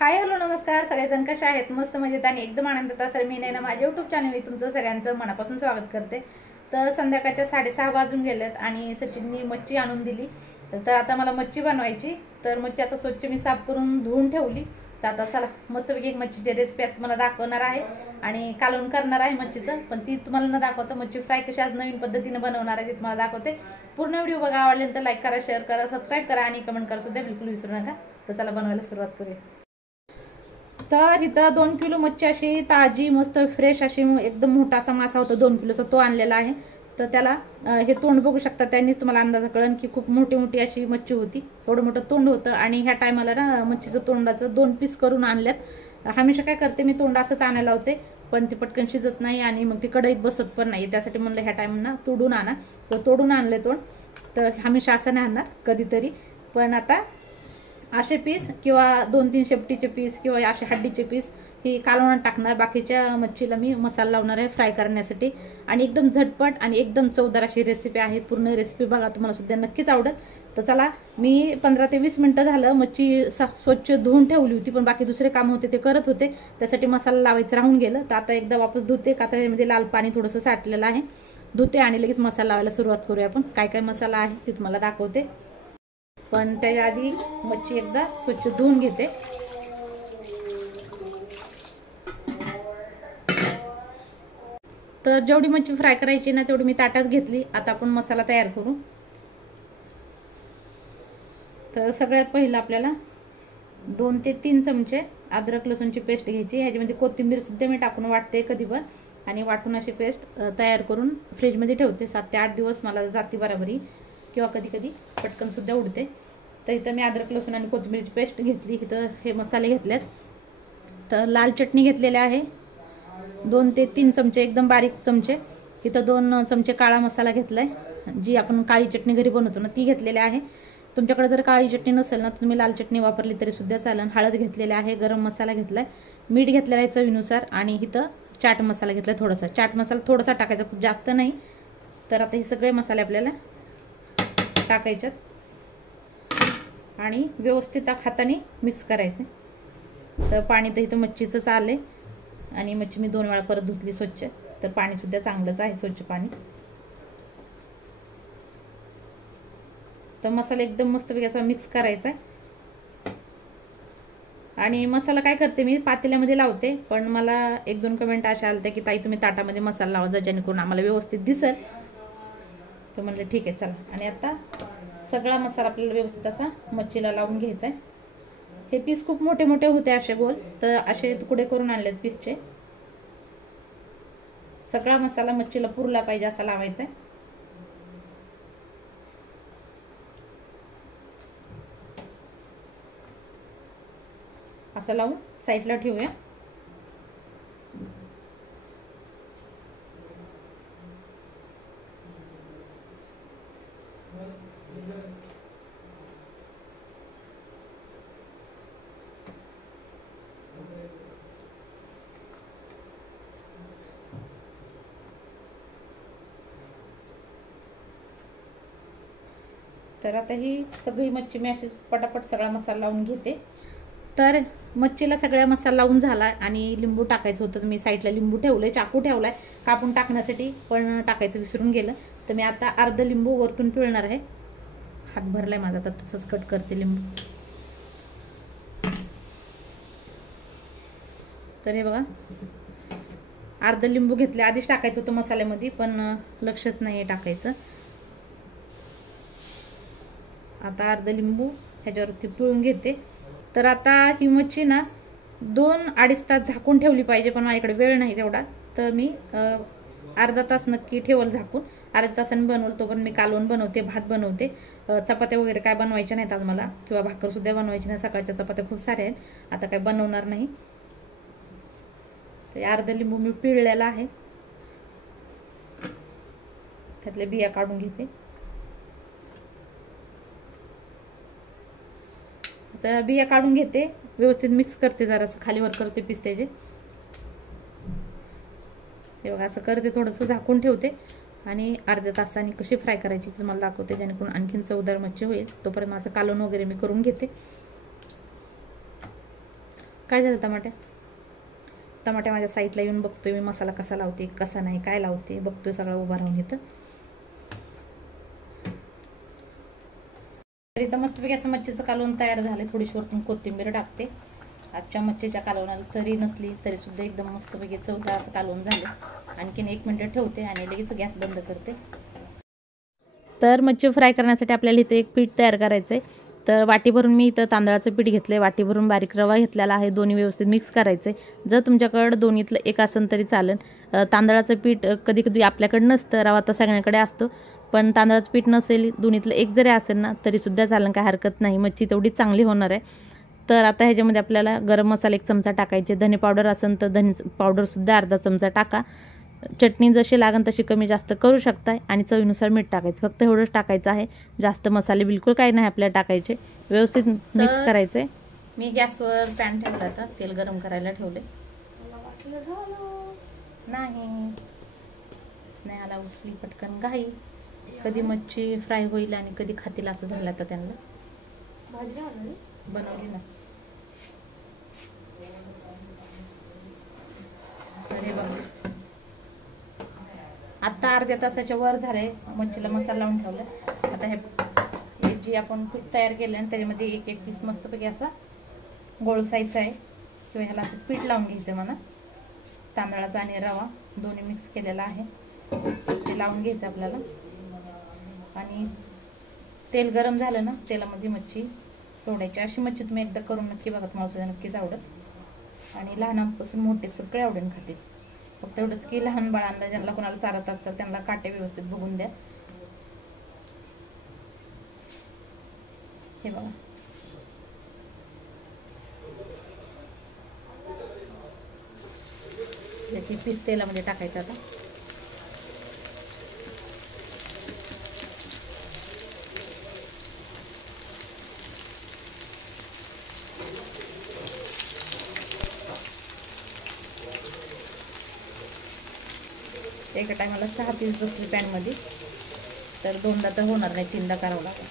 Hi hello नमस्कार सगळेजण कशा आहेत? मस्त मजेत आणि एकदम आनंदात असाल. मी नाही ना माझ्या युट्यूब चॅनलवर तुमचं सगळ्यांचं मनापासून स्वागत करते. तर संध्याकाळच्या 6:30 वाजून गेलेत आणि सचिननी मच्छी आणून दिली. तर आता मला मच्छी बनवायची. तर मच्छी आता स्वच्छ मी साफ करून धुवून ठेवली. तर आता चला मस्तपैकी एक मच्छीची रेसिपी आज तुम्हाला दाखवणार आहे आणि कालवण करणार आहे मच्छीचं. पण ती तुम्हाला न दाखवता मच्छी फ्राय कशी आज नवीन पद्धतीने बनवणार आहे ती तुम्हाला दाखवते. पूर्ण व्हिडिओ बघा. आवडले तर लाईक करा, शेअर करा, सबस्क्राईब करा आणि कमेंट करा सुद्धा बिलकुल विसरू नका. तर चला बनवायला सुरुवात करूया. तर इथं 2 किलो मच्छी अशी ताजी मस्त फ्रेश अशी एकदम मोठा असा मासा होता 2 किलोचा तो आणलेला आहे. तर त्याला हे तोंड बघू शकता, त्यांनीच तुम्हाला अंदाज कळेल की खूप मोठी मोठी अशी मच्छी होती. एवढं मोठं तोंड होतं आणि ह्या टायमाला ना मच्छीचं तोंडाचं 2 पीस करून आणल्यात. हमेशा काय करते मी तोंड असंच आणायला होते, पण ती पटकन शिजत नाही आणि मग ती कढईत बसत पण नाही. त्यासाठी म्हणलं ह्या टायमाला तोडून आणा. तर तोडून आणले तोंड. तर हमेशा असं नाही आणणार, कधीतरी. पण आता असे पीस किंवा 2-3 शेपटीचे पीस किंवा असे हड्डीचे पीस ही कालवणात टाकणार. बाकीच्या मच्छीला मी मसाला लावणार आहे फ्राय करण्यासाठी. आणि एकदम झटपट आणि एकदम चवदार अशी रेसिपी आहे. पूर्ण रेसिपी बघा, तुम्हाला सुद्धा नक्कीच आवडेल. तर चला, मी 15 ते 20 मिनिटं झालं मच्छी स्वच्छ धुवून ठेवली होती, पण बाकी दुसरे काम होते ते करत होते. त्यासाठी मसाला लावायचं राहून गेलं. तर आता एकदा वापस धुते, का तर यामध्ये लाल पाणी थोडंसं साठलेलं आहे. धुते आणि लगेच मसाला लावायला सुरुवात करूया. आपण काय काय मसाला आहे ते तुम्हाला दाखवते, पण त्याच्या आधी मच्छी एकदा स्वच्छ धुवून घेते. तर जेवढी मच्छी फ्राय करायची ना तेवढी मी ताटात घेतली. आता आपण मसाला तयार करू. तर सगळ्यात पहिलं आपल्याला 2 ते 3 चमचे अद्रक लसूणची पेस्ट घ्यायची. ह्याच्यामध्ये कोथिंबीर सुद्धा मी टाकून वाटते कधी पण, आणि वाटून अशी पेस्ट तयार करून फ्रीजमध्ये ठेवते. 7 ते 8 दिवस मला जाते बराबरी, किंवा कधी कधी पटकन सुद्धा उडते. तर इथं मी अद्रक लसूण आणि कोथिंबीरची पेस्ट घेतली. इथं हे मसाले घेतलेत. तर लाल चटणी घेतलेली आहे 2 ते 3 चमचे, एकदम बारीक चमचे. इथं 2 चमचे काळा मसाला घेतलाय, जी आपण काळी चटणी घरी बनवतो ना ती घेतलेली आहे. तुमच्याकडे जर काळी चटणी नसेल ना तर तुम्ही लाल चटणी वापरली तरी सुद्धा चालेल. हळद घेतलेली आहे, गरम मसाला घेतलाय, मीठ घेतलेलं आहे चवीनुसार, आणि इथं चाट मसाला घेतलाय थोडासा. चाट मसाला थोडासा टाकायचा, खूप जास्त नाही. तर आता हे सगळे मसाले आपल्याला टाकायच्यात आणि व्यवस्थित हाताने मिक्स करायचे. तर पाणी तर इथं मच्छीचंच आले आणि मच्छी मी 2 वेळा परत धुतली स्वच्छ. तर पाणी सुद्धा चांगलंच आहे, स्वच्छ पाणी. तर मसाला एकदम मस्तपैकी असा मिक्स करायचा आहे. आणि मसाला काय करते मी पातेल्यामध्ये लावते, पण मला 1-2 कमेंट अशा आल्या की ताई तुम्ही ताटामध्ये मसाला लावा जेणेकरून आम्हाला व्यवस्थित दिसेल. तर म्हणलं ठीक आहे चला. आणि आता सगळा मसाला आपल्याला व्यवस्थित असा मच्छीला लावून घ्यायचा आहे. हे पीस खूप मोठे मोठे होते असे गोल, तर असे तुकडे करून आणलेत पीसचे. सगळा मसाला मच्छीला पुरला पाहिजे असा लावायचा आहे. असं लावून साईडला ठेवूया. तर आता ही सगळी मच्छी मी अशी पटापट सगळा मसाला लावून घेते. तर मच्छीला सगळा मसाला लावून झाला आणि लिंबू टाकायचं होतं. मी साईडला लिंबू ठेवलंय, चाकू ठेवलाय कापून टाकण्यासाठी, पण टाकायचं विसरून गेलं. तर मी आता अर्ध लिंबू वरतून पिळणार आहे. हात भरलाय माझा, तर तसंच कट करते लिंबू. तर हे बघा, अर्ध लिंबू घेतले. आधीच टाकायचं होतं मसाल्यामध्ये, पण लक्षच नाही टाकायचं. आता अर्ध लिंबू ह्याच्यावरती पिळून घेते. तर आता ही मच्छी ना 2-2.5 तास झाकून ठेवली पाहिजे, पण माझ्याकडे वेळ नाही तेवढा. तर मी अर्धा तास नक्की ठेवल झाकून. अर्ध्या तासाने बनवल. तो पण मी कालवण बनवते, भात बनवते, चपात्या वगैरे काय बनवायच्या नाहीत आज मला, किंवा भाकर सुद्धा बनवायची नाही. सकाळच्या चपात्या खूप साऱ्या आहेत, आता काय बनवणार नाही. तर अर्ध लिंबू मी पिळलेला आहे, त्यातले बिया काढून घेते. तर बिया काढून घेते, व्यवस्थित मिक्स करते, जरासं खालीवर करते पीस त्याचे. हे बघा असं करते, थोडंसं झाकून ठेवते आणि अर्ध्या तासाने कशी फ्राय करायची तुम्हाला दाखवते, जेणेकरून आणखीन चवदार मच्छी होईल. तोपर्यंत माझं कालवण वगैरे मी करून घेते. काय झालं टमाट्या माझ्या साईडला येऊन बघतोय मी मसाला कसा लावते कसा नाही काय लावते बघतोय सगळं उभा राहून इथं. तर इथं मस्तपैकी असं मच्छीचं कालवण तयार झालं. थोडीशी वरतून कोथिंबीर टाकते. आजच्या मच्छीच्या कालवणाला तरी नसली तरी सुद्धा एकदम मस्तपैकी चवदार असं कालवण झालं. आणखीन 1 मिनिट ठेवते आणि लगेच गॅस बंद करते. तर मच्छी फ्राय करण्यासाठी आपल्याला इथे एक पीठ तयार करायचं आहे. तर वाटी भरून मी इथं तांदळाचं पीठ घेतलं आहे. वाटी भरून बारीक रवा घेतलेला आहे. दोन्ही व्यवस्थित मिक्स करायचं आहे. जर तुमच्याकडं दोन्हीतलं एक असेल तरी चालेल. तांदळाचं पीठ कधी कधी आपल्याकडे नसतं, रवा तर सगळ्यांकडे असतो. पण तांदळाचं पीठ नसेल, दोन्हीतलं एक जरी असेल ना तरीसुद्धा चालेल, काय हरकत नाही. मच्छी तेवढी चांगली होणार आहे. तर आता ह्याच्यामध्ये आपल्याला गरम मसाला 1 चमचा टाकायचे. धने पावडर असेल तर धने पावडरसुद्धा अर्धा चमचा टाका. चटणी जशी लागेल तशी कमी जास्त करू शकता. आणि चवीनुसार मीठ टाकायचं, फक्त एवढंच टाकायचं आहे. जास्त मसाले बिलकुल काही नाही आपल्याला टाकायचे. व्यवस्थित मिक्स करायचे. मी गॅसवर पॅन ठेवला होता, तेल गरम करायला ठेवले. नाही आला उठली पटकन घाई. कधी मच्छी फ्राय होईल आणि कधी खातील असं झालं. आता त्यांना भाजी बनवली ना. अरे बघ आता अर्ध्या तासाच्या वर झाले. मच्छीला मसाला लावून ठेवला. आता हे जी आपण पीठ तयार केलं आणि त्याच्यामध्ये एक एक पीस मस्तपैकी असा गोळसायचा आहे किंवा ह्याला असं पीठ लावून घ्यायचं म्हणा. तांदळाचा आणि रवा दोन्ही मिक्स केलेला आहे ते लावून घ्यायचं आपल्याला. आणि तेल गरम झालं ना तेलामध्ये मच्छी सोडायची. अशी मच्छी तुम्ही एकदा करून नक्की बघा, तुम्हाला सुद्धा नक्कीच आवडत. आणि लहानांपासून मोठे सगळे आवडेल खातील. फक्त एवढंच की लहान बाळांना ज्यांना कोणाला चारत असतात त्यांना काटे व्यवस्थित बघून द्या. हे बघा त्याची पीस तेलामध्ये टाकायचं. आता एका टायमाला 6 पीस बसले पॅनमध्ये, तर 2दा तर होणार नाही, 3दा करावं लागेल.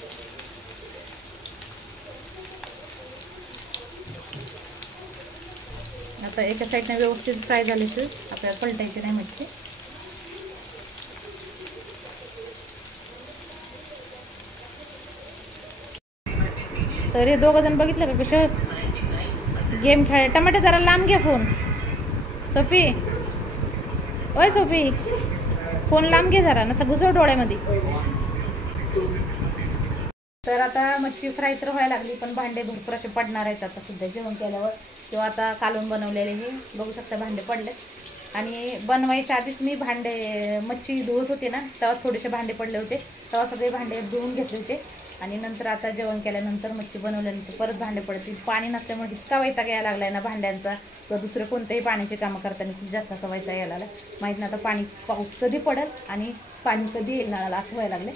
आता एका साईडने व्यवस्थित फ्राय झाले तर आपल्याला पलटायची नाही मच्छी. तर हे 2 जण बघितलं का कसं गेम खेळ. टमाटे जरा लांब घ्या फोन. सोपी ओय सोपी फोन लांब घे जरा, नसा घुसव डोळ्यामध्ये. तर आता मच्छी फ्राय तर व्हायला लागली, पण भांडे भरपूर असे पडणार आहेत आता सुद्धा जेवण केल्यावर. किंवा आता कालवून बनवलेले हे बघू शकता भांडे पडले. आणि बनवायच्या आधीच मी भांडे मच्छी धुवत होते ना तेव्हा थोडेसे भांडे पडले होते, तेव्हा सगळे भांडे धुवून घेतले होते. आणि नंतर आता जेवण केल्यानंतर मच्छी बनवल्यानंतर परत भांडे पडतील. पाणी नसल्यामुळे इतका वैताग यायला लागलाय ना भांड्यांचा, किंवा दुसरे कोणतेही पाण्याची कामं करताना खूप जास्त असा वैताग यायला लागला. माहीत नाही आता पाऊस कधी पडेल आणि पाणी कधी येईल नळाला असं व्हायला लागले.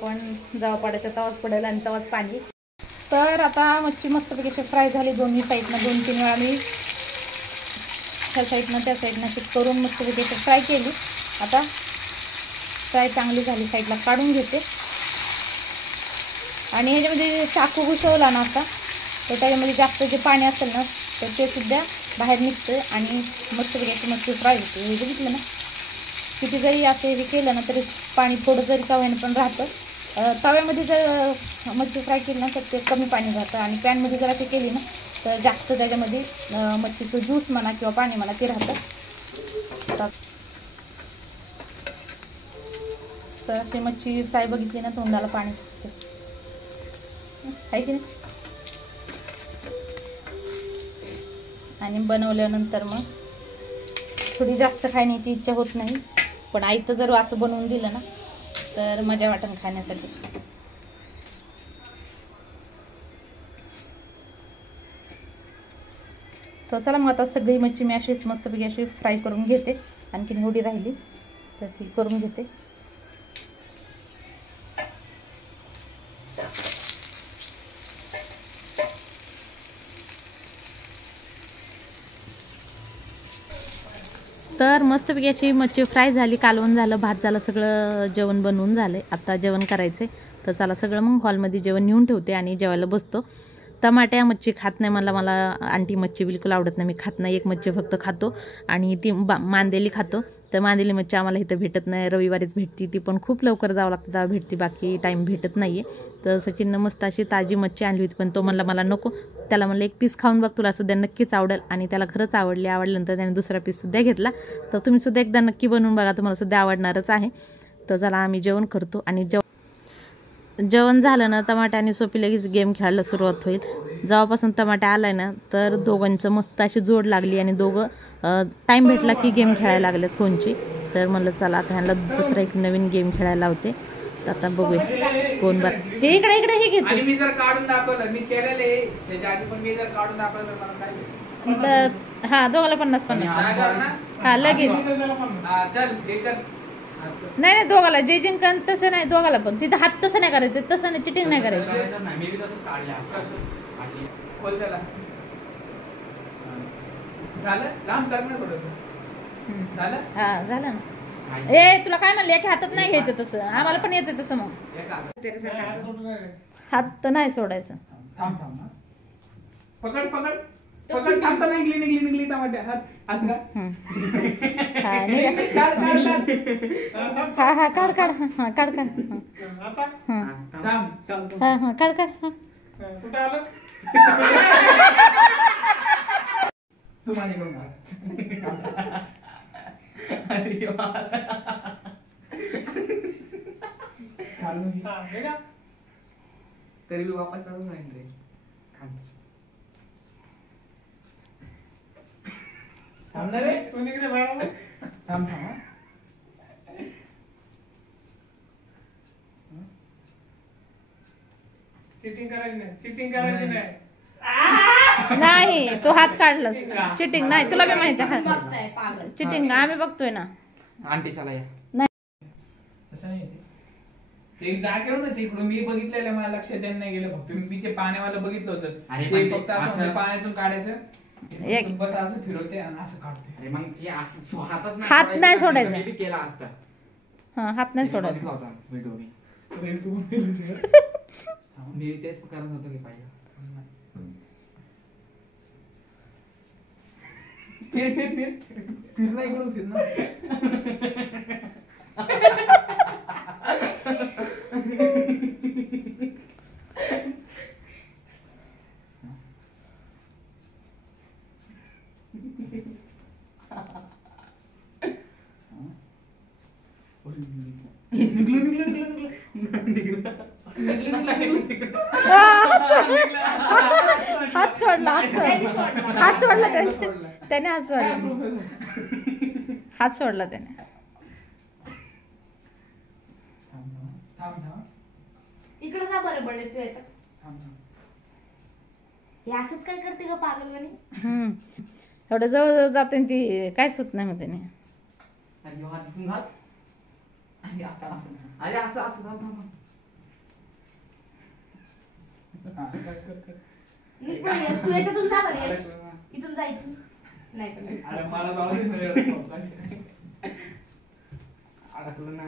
पण जेव्हा पडायचं तेव्हाच पडेल आणि तेव्हाच पाणी. तर आता मच्छी मस्तपैकी फ्राय झाली दोन्ही साईडनं. 2-3 वेळा मी ह्या साईडनं त्या साईडनं शिफ्ट करून मस्तपैकी फ्राय केली. आता फ्राय चांगली झाली, साईडला काढून घेते. आणि ह्याच्यामध्ये चाकू घुसवला ना आता तर त्याच्यामध्ये जास्त जे पाणी असेल ना तर ते सुद्धा बाहेर निघतं आणि मस्तपैकी मच्छी फ्राय होते. हे बघितलं ना, किती जरी असे हे केलं ना तरी पाणी थोडं जरी तव्याने पण राहतं. तव्यामध्ये जर मच्छी फ्राय केली ना तर ते कमी पाणी राहतं. आणि पॅनमध्ये जर असे केली ना तर जास्त त्याच्यामध्ये मच्छीचं ज्यूस म्हणा किंवा पाणी म्हणा ते राहतं. तर अशी मच्छी फ्राय बघितली ना तोंडाला पाणी सुटते आहे की नाही. आणि बनवल्यानंतर मग थोडी जास्त खाण्याची इच्छा होत नाही, पण आईचं जर असं बनवून दिलं ना तर मजा वाटण खाण्यासाठी. तर चला मग आता सगळी मच्छी मी अशीच मस्तपैकी अशी फ्राय करून घेते. आणखीन एवढी राहिली तर ती करून घेते. तर मस्तपैकी अशी मच्छी फ्राय झाली, कालवण झालं, भात झालं, सगळं जेवण बनवून झालं. आता जेवण करायचं आहे. तर चला सगळं मग हॉलमध्ये जेवण नेऊन ठेवते आणि जेवायला बसतो. टमाट्या मच्छी खात नाही, मला आणटी मच्छी बिलकुल आवडत नाही, मी खात नाही. एक मच्छी फक्त खातो आणि ती मांदेली खातो. तर मांदेली मच्छी आम्हाला इथं भेटत नाही, रविवारीच भेटती, ती पण खूप लवकर जावं लागतं तेव्हा भेटते, बाकी टाईम भेटत नाही आहे. तर सचिननं मस्त अशी ताजी मच्छी आणली होती, पण तो म्हणला मला नको. त्याला म्हणलं एक पीस खाऊन बघ, तुला सुद्धा नक्कीच आवडेल. आणि त्याला खरंच आवडल्यानंतर त्याने दुसरा पीससुद्धा घेतला. तर तुम्ही सुद्धा एकदा नक्की बनवून बघा, तुम्हाला सुद्धा आवडणारच आहे. तर चला आम्ही जेवण करतो. आणि जेवण झालं ना, टमाट्या आणि सोपी लगेच गेम खेळायला सुरुवात होईल. जेव्हापासून टमाट्या आलाय ना, तर दोघांचं मस्त अशी जोड लागली आणि दोघं टाईम भेटला की गेम खेळायला लागले फोनची. तर म्हणलं चला आता ह्यांना दुसरा एक नवीन गेम खेळायला लावते. तर आता बघूया कोण बरं. हे इकडे हे घेतो. आणि मी जर काढून दाखवलं, मी केलेलं आहे त्याच्या आधी, पण मी जर काढून दाखवलं तर मला काय हा दोघाला 50-50. हा लगेच. चल एक नाही दोघाला जे जिंकन तसं नाही, दोघाला पण तिथं हात तसं नाही करायचं, तसं नाही, चिटिंग नाही करायची. मी बी तसंच काढल्या अशी खोल त्याला. झालं लांब सर ना थोडंसं. झालं हा झालं ना. ए तुला काय म्हणलं, एका हातात नाही घ्यायचं तसं, आम्हाला पण येतं तसं. मग हात तर नाही सोडायचं. थांब थांब पकड पकड पकड. थांबता निघली टमाट्या हात आज का. हा काढ काढ. हा काढ काढ. हा हा काढ काढ. कुठं आलं तू माझ्याकडून. तरी मी वापस जाऊन राहील रे. थांबणार रे. थांब थांब. चिटिंग करायची नाही. तो हात काढला, चिटिंग नाही. तुला बी माहिती आहे चिटिंग, आम्ही बघतोय ना. आंटी चला या. नाही तसं नाही ते जागेवरूनच इकडून मी बघितलेलं, मला लक्षात नाही गेलं. फक्त मी ते पाण्यावाला बघितलं होतं, ते फक्त असं पाण्यातून काढायचं, बस असं फिरवते आणि असं काढते. मग ते असं हात नाही सोडायचा. मी केला असता. हा हात नाही सोडायचा होता व्हिडिओ मी तेच करत होतो की पाहिजे. फिरला इकडून फिरला. हात सोडला त्याने. हात सोडला त्याने. इकडे जा बरं बडे तू येतात. याच काय करते ग पागलवाणी. एवढं जवळ जाते ती काहीच होत नाही मग त्याने. अरे असं असं तू याच्यातून जा बरं. इथून जा इथून. नाही मला अडकलं ना.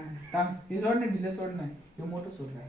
हे सोड नाही, दिलं सोड नाही. हे मोठं सोड आहे.